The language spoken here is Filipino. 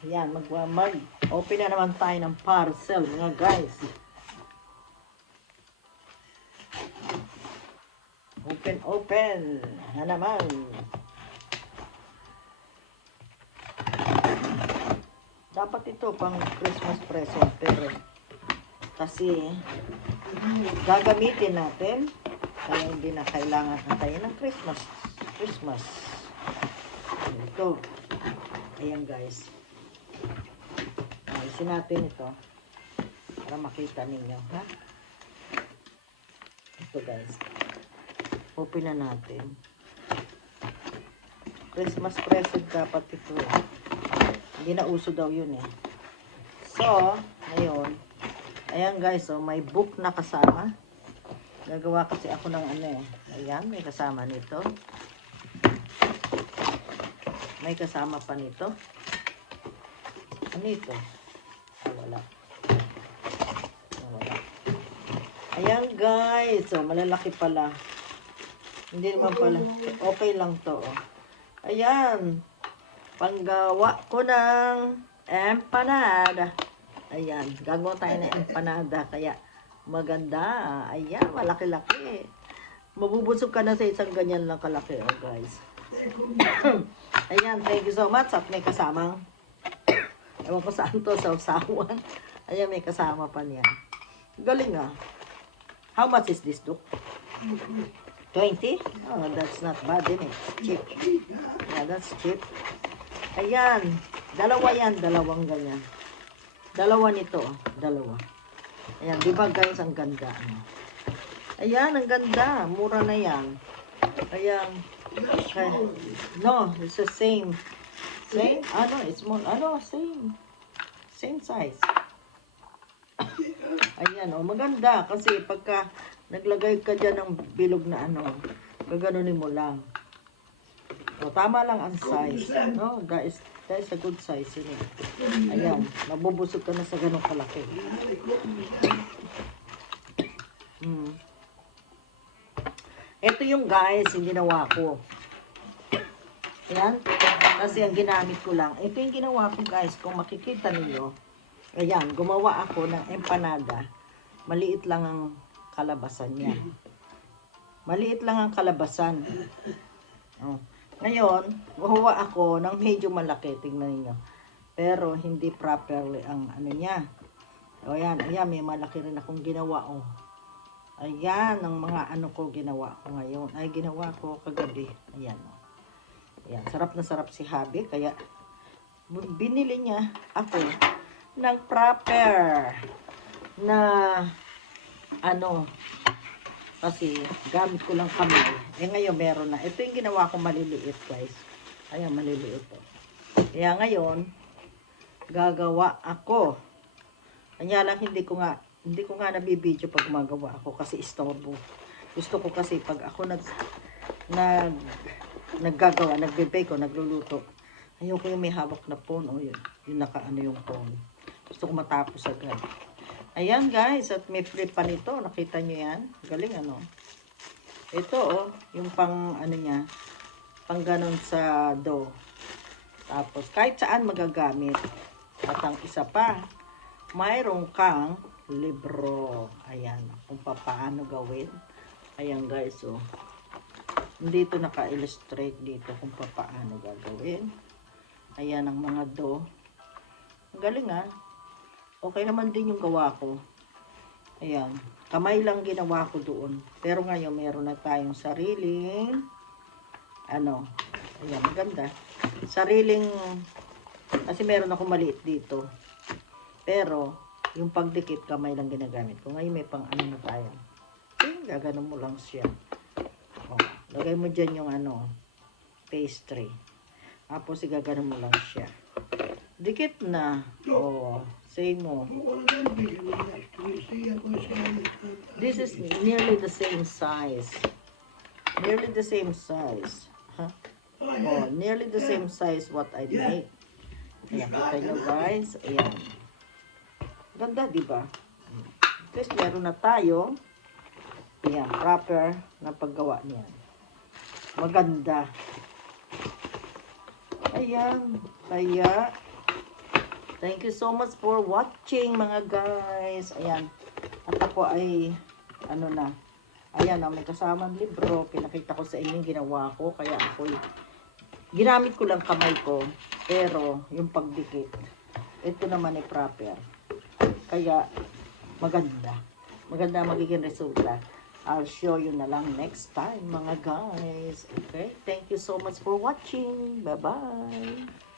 Ayan, mag-open na naman tayo ng parcel mga guys. Open na naman. Dapat ito pang Christmas present pero kasi gagamitin natin kaya hindi na kailangan antayin ng Christmas. Ito. Ayan guys. Ayusin natin ito para makita ninyo, ha? Ito guys. Open na natin. Christmas present dapat ito. Hindi na uso daw yun eh. So, ngayon, ayan guys, so may book na kasama. Gagawa kasi ako ng ano eh. Ayan, may kasama nito. May kasama pa nito. Ano ito? Wala. Ayan guys, so malalaki pala. Hindi naman pala. Okay lang to. Oh. Ayan. Panggawa ko ng empanada. Ayan. Gagawa tayo ng empanada. Kaya maganda. Ayan. Malaki-laki. Mabubusog ka na sa isang ganyan lang kalaki. Oh, guys. Ayan. Thank you so much. At may kasamang. Ewan ko saan to. Sa usawan. Ayan. May kasama pa niyan. Galing ah. How much is this, Duk? 20? Oh, that's not bad, isn't it? Cheap. Yeah, that's cheap. Ayan. Dalawa yan. Dalawang ganyan. Dalawa nito. Dalawa. Ayan. Di ba guys, ang ganda. Ayan, ang ganda. Mura na yan. Ayan. Okay. No, it's the same. Same? Ano? It's small. Ano? Same. Same size. Ayan, oh, maganda. Kasi pagka naglagay ka dyan ng bilog na ano, gaganunin mo lang. O, tama lang ang size. No, that is a good size. Yun. Ayan, mabubusog ka na sa ganong kalaki. Ito yung guys, yung ginawa ko. Ayan, kasi ang ginamit ko lang. Ito yung ginawa ko guys, kung makikita niyo. Ayan, gumawa ako ng empanada. Maliit lang ang kalabasan niya. Maliit lang ang kalabasan. Oh. Ngayon, gumawa ako ng medyo malaki. Tingnan niyo. Pero hindi properly ang ano niya. O ayan, ayan, may malaki rin akong ginawa. Oh. Ayan, ang mga ano ko ginawa ko ngayon. Ay, ginawa ko kagabi. Ayan. Oh. Ayan, sarap na sarap si Habi. Kaya, binili niya ako ng proper na ano, kasi gamit ko lang kamay. Ngayon meron na. Ito yung ginawa ko maliliit guys. Ayan, maliliit to. Kaya ngayon, gagawa ako. Kanya lang hindi ko nga nabibideo pag magawa ako kasi istorbo. Gusto ko kasi pag ako naggagawa, nagbe-bake o nagluluto. Ayoko yung may hawak na phone o yun. Yung nakaano yung phone. Gusto ko matapos agad. Ayan guys, at may flip pa nito. Nakita nyo yan? Galing ano. Ito oh, yung pang ano niya, pang ganon sa dough. Tapos kahit saan magagamit. At ang isa pa, mayroon kang libro. Ayan, kung paano gawin. Ayan guys oh. Dito naka-illustrate dito kung paano gagawin. Ayan ang mga dough. Galing ah. Okay naman din yung gawa ko. Ayan. Kamay lang ginawa ko doon. Pero ngayon, meron na tayong sariling, ano, ayan, maganda. Sariling, kasi meron ako maliit dito. Pero, yung pagdikit, kamay lang ginagamit ko. Ngayon, may pang ano na tayo. Gaganon mo lang siya. O, lagay mo dyan yung ano, pastry. Tapos, gaganon mo lang siya. Dikit na. O, say mo. This is nearly the same size. Nearly the same size. Huh? Oh, nearly the same size what I made. Ayan, kita nyo guys. Ayan. Ganda, diba? Tapos meron na tayo. Ayan, proper na paggawa niyan. Maganda. Ayan. Kaya, Thank you so much for watching mga guys. Ayan. At ako ay, ano na. Ayan, may kasamang libro. Pinakita ko sa inyo yung ginawa ko. Kaya ako, ginamit ko lang kamay ko. Pero, yung pagdikit, ito naman ay proper. Kaya, maganda. Maganda magiging resulta. I'll show you na lang next time mga guys. Okay? Thank you so much for watching. Bye-bye.